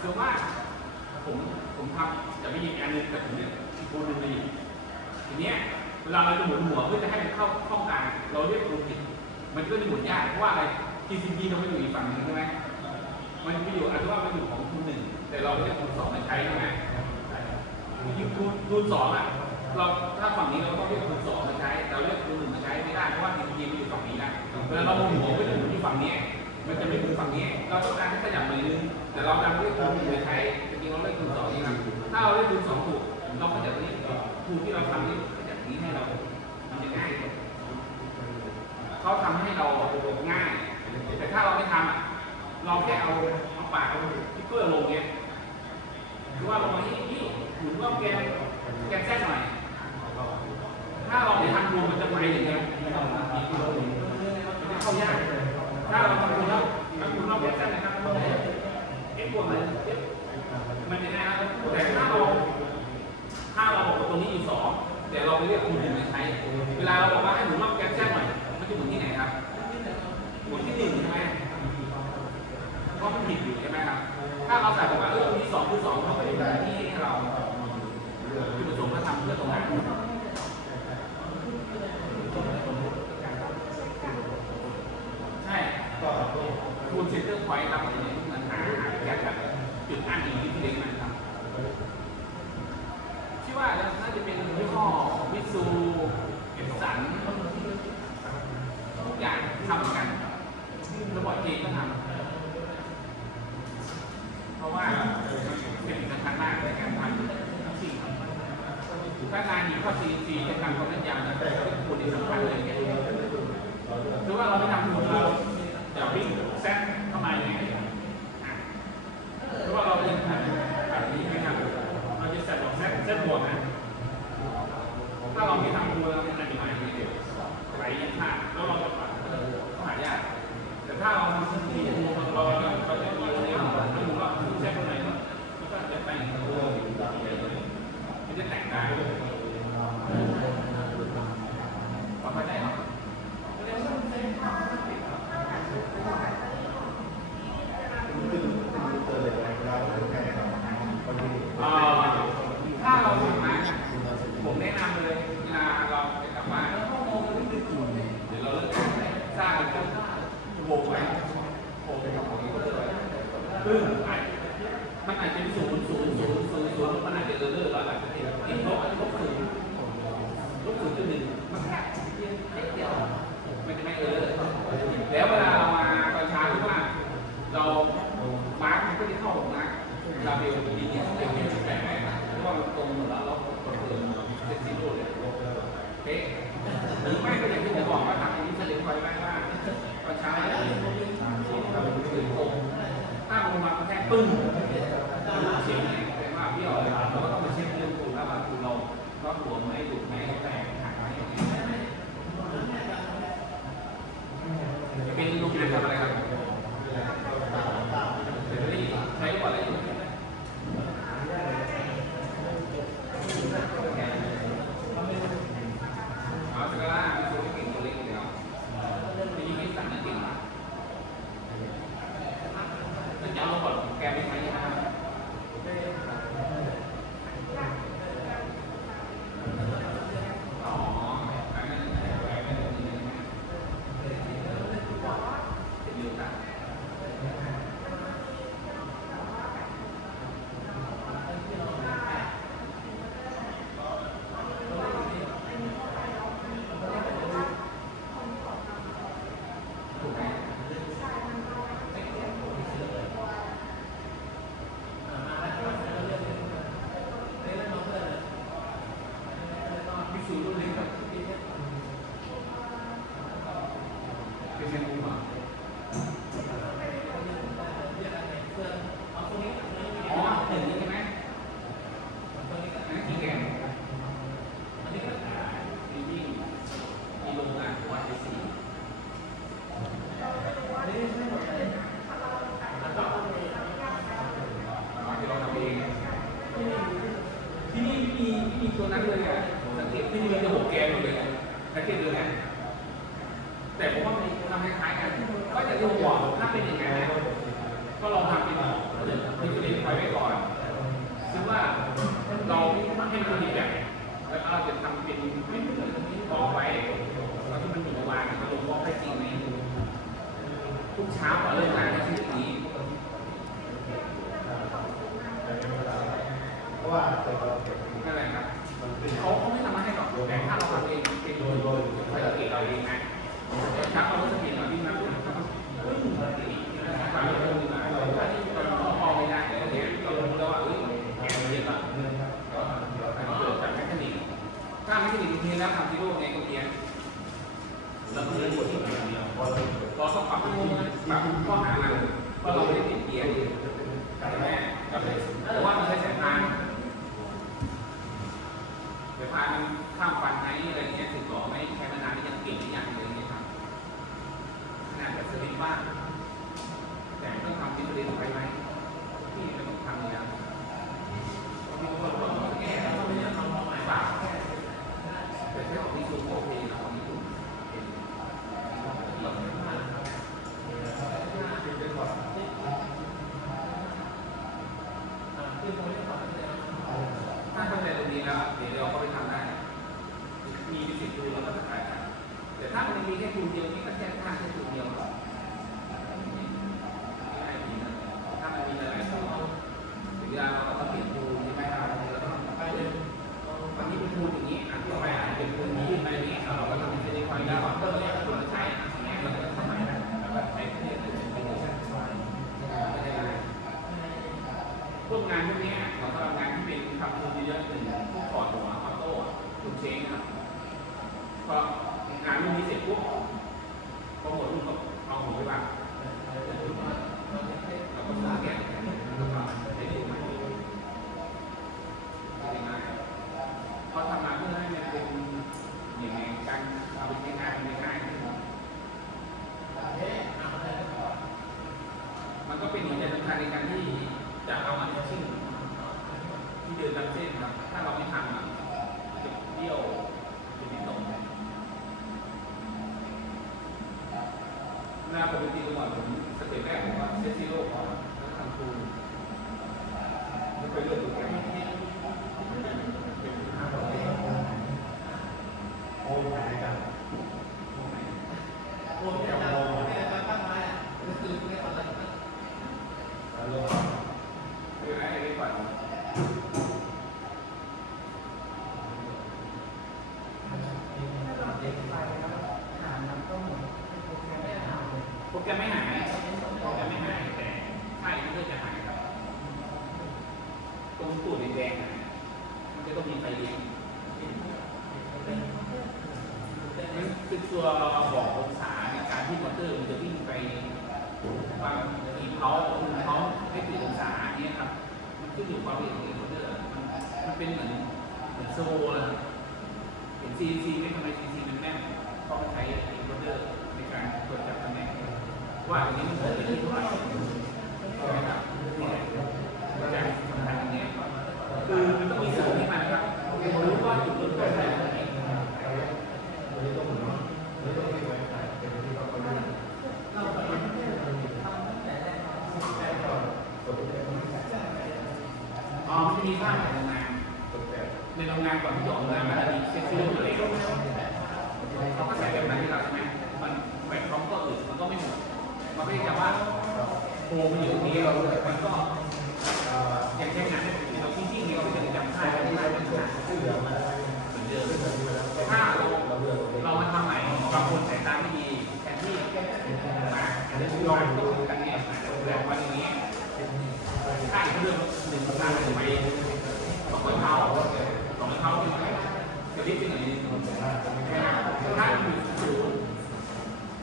คือว่าผมผมทำจะไม่ยิงอันนึงแต่ผมเนี่ยอีกคนหนึงมายิงทีเนี้ยเวลาเราจะหมุนหัวเพื่อจะให้มันเข้าช่องกลางเราเรียกรูผิดมันก็จะหมุนยากเพราะว่าอะไร TCP เราไม่อยู่อีกฝั่งหนึงใช่ไหมมันไม่อยู่อาจจะว่ามันอยู่ของคูณหนึ่งแต่เราเรียกคูณสองมาใช้ใช่ไหมยิงคูณคูณสองอะเราถ้าฝั่งนี้เราต้องเรียกคูณสองมาใช้แต่เราเรียกคูณหนึ่งมาใช้ไม่ได้เพราะว่า TCP มันอยู่ฝั่งนี้นะเวลาเราหมุนหัวก็จะหมุนที่ฝั่งนี้ มันจะไม่ถึงฝั่งนี้ เราต้องการให้ขยับหน่อยนึง แต่เราดันเรียกคูณหนึ่งไปใช้จริงๆเราเรียกคูณสองนี่ครับถ้าเราเรียกคูณสองถูกเราขยับนี้คูณที่เราทำนี่ขยับนี้ให้เรามันจะง่ายเขาทำให้เราง่าย แต่ถ้าเราไม่ทำอะเราแค่เอาเอาปากเอาทิเปอร์ลงเนี่ยคือว่าลงมาที่นี่หมุนว่าแกนแกนแทรกหน่อย ถ้าเราไม่ทำรวมมันจะไปอย่างเงี้ยมันจะเข้ายากถ้าเราทำรวมแล้วทำรวมเราแกนแทรกนะครับ เอ็กซ์บวกเลยมันจะง่ายนะแต่ถ้าเราถ้าเราบอกว่าตรงนี้อยู่สองแต่เราไปเรียกคูณหนึ่งมาใช้ เวลาเราบอกว่าให้หมุนรอบแก๊สแจ้งหน่อยมันจะหมุนที่ไหนครับหมุนที่หนึ่งใช่ไหมเพราะมันผิดอยู่ใช่ไหมครับ ถ้าเราใส่บอกว่าเออตรงนี้สองคือสองเขาก็จะหมุนที่ให้เราจุดประสงค์ก็ทำเพื่อตรงนั้นใช่คูณเซนเตอร์พอยต์ครับมันหาแก๊สแบบ จุดอ้างอิงที่เล็กมันครับชื่ว่าน่าจะเป็นยี่ห้อมิซูเอฟสันทุกอย่างทำเหมือนกันระบบเองก็ทำเพราะว่าเป็นสำคัญมากในการทำทั้งสิ่งถ้างานหญิงข้อ CNC จะทำความแม่นยำนะแต่ก็เป็นคนที่สำคัญเลยหรือว่าเราไม่ทำถูกเราจะวิ่งแซงเข้ามาอย่างไงอะหรือว่าเราเป็นแบบนี้ไหมครับ เราจะเซตบอกเซตเซตบวกนะ ถ้าเราไม่ทำตัวเราเป็นอะไรใหม่เดียวไหลยันท่าแล้วเราจะปรับก็หายาก แต่ถ้าเราทำสิ่งที่เราเราเราจะมีเรื่องของถ้ามุมว่าเซตตรงไหนมันก็จะแต่งตัวมันจะแต่งได้พอเข้าใจเนาะ เอ่อถ้าเราทำนะผมแนะนำเลยเวลาเราจะกลับบ้านเดี๋ยวเราเลิกสร้างเป็นโวงไว้โวงเป็นของนี้ก็เลย ซึ่งอาจมันอาจจะเป็นศูนย์ศูนย์ศูนย์ศูนย์ศูนย์มันอาจจะเลิกแล้วอาจจะติดติดลบลบศูนย์ลบศูนย์จุดหนึ่งมันแค่นิดเดียวมันจะไม่เออแล้วเวลาเรามาตอนเช้าที่ว่าเรามาร์กมันก็จะเข้าของมาร์กเราเบลดีเนี่ยเบลเนี่ยแปลกเพราะว่ามันตรงหมดแล้วเรากดเติมเซ็ตซีโร่เลยเป๊ะหรือไม่ก็อย่างที่ผมบอกว่าทำอันนี้เสร็จไว้ไว้ว่าตอนเช้าเนี่ยเราตื่นตรงถ้าล ง ให้มันมีแบบแล้วก็จะทำเป็นเป็นกองไว้แล้วที่มันอยู่วางมัรลงวองได้จริงไหมทุกเช้าก่อนเริ่มงานที่นี้เพราะว่า ท้าันข้ามฟันไหมอะไรเงี้ยถึงหรอไหมใช้มานานหรืยังเก่งนหรือยังเลยนะครับขนาดแบบสลิปบ้างแต่ต้องทำดิสเลนไปไหมที่จะต้องทำอยู่แล้ว งานพวกนี้ นาผมจริงก่อนผมสเต็ปแรกผมว่าเซตซีโร่ก่อนแล้วทำคูณแล้วไปเรื่อย ตอร์มันจะวิ่งไปบางทีเขาเขาไม่กี่องศาเนี่ยครับ มันขึ้นอยู่ความละเอียดของอินเวอเตอร์มันเป็นเหมือนเหมือนโซอร์โเลยเห็น CNC ไม่ทำไม CNC มันแม่นเพราะมันใช้อินเวอเตอร์ในการตรวจจับตำแหน่งว่าอันนี้มันเกิดที่เท่าใช่ครับ ไม่ได้จะว่าโอ้มันอยู่ตรงนี้เราเลยมันก็อย่างเช่นงานที่เราที่ที่เราจะจำได้ไม่ได้เป็นงานเหมือนเดิมถ้าเราเรามาทำใหม่บางคนสายตาไม่ดีแทนที่มาอันนี้ลองดูกันเนี่ยแล้ววันนี้ถ้าอีกเรื่องหนึ่งสางหนึ่งไปต้องคนเขาต้องคนเขาเป็นไงเดี๋ยวนี้เป็นไง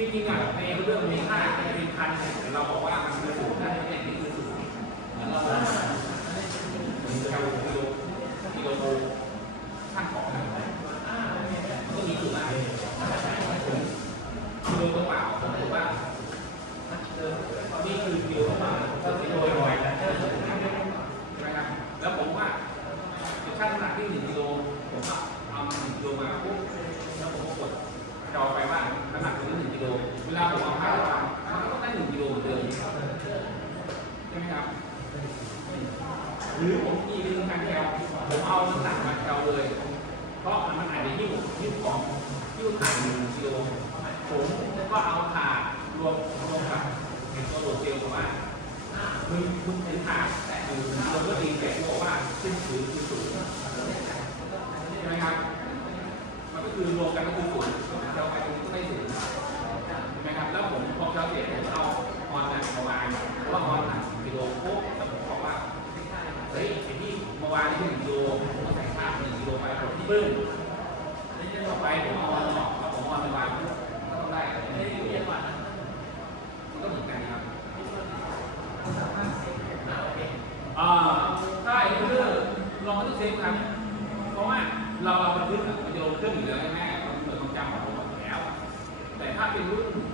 ที่จริงอะในเรื่องมีค่าเป็นพันเราบอกว่ามันคือศูนย์นะเนี่ยนี่คือศูนย์ ก็เอาถาดรวมรวมกับเห็นตัวโหลดเซลล์บอกว่ามึงมึงเห็นถาดแต่คือราก็ตีแต่กูบอกว่าขึ้นสูนย์คือศูงใช่ไหมครับ มันก็คือรวมกันก็คือสูงเราไปตรงนี้ก็ได้ศูนย์ใช่ไหมครับ แล้วผมพอเราเสร็จผมเอาออนนั้นมาวางเพาะว่าออนถัดกิโลปุ๊บแต่ผมบอกว่าเฮ้ยไอ้นี่มาวานที่หนึ่งกิโลผมก็ใส่ภาพหนึ่งกิโลไปผมที่บึ้ง happy moon.